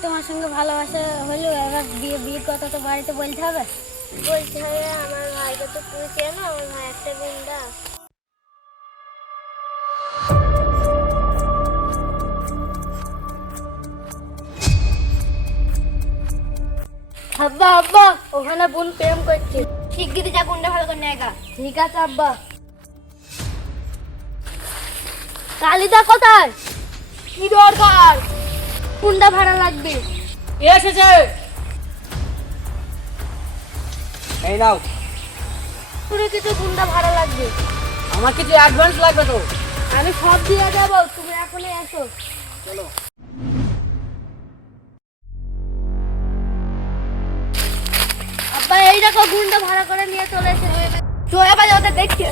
ভালোবাসা হলো এবার বিয়ে বিয়ের কথা তো বাড়িতে বলতে হবে। বলতে হবে আমার ভাইকে তো তুমি চেনো আমার ভাই একটা গুন্ডা। আব্বা আব্বা ওখানে বোন প্রেম করছে। শিগগিরই যা গুন্ডা ভালো করে নেগা। ঠিক আছে আব্বা। কালিদা কোথায়? কি দরকার? কুন্ডা ভাড়া লাগবে। এসেছে? এই নাও। তুমি কিছু কুন্ডা ভাড়া লাগবে? আমার কিছু অ্যাডভান্স লাগবে তো। আমি সব দিয়ে দেবো তুমি এখনই এসো। চলো। আব্বা এই দেখো গুন্ডা ভাড়া করে নিয়ে চলে এসেছে চলে বাজে ওদের দেখছে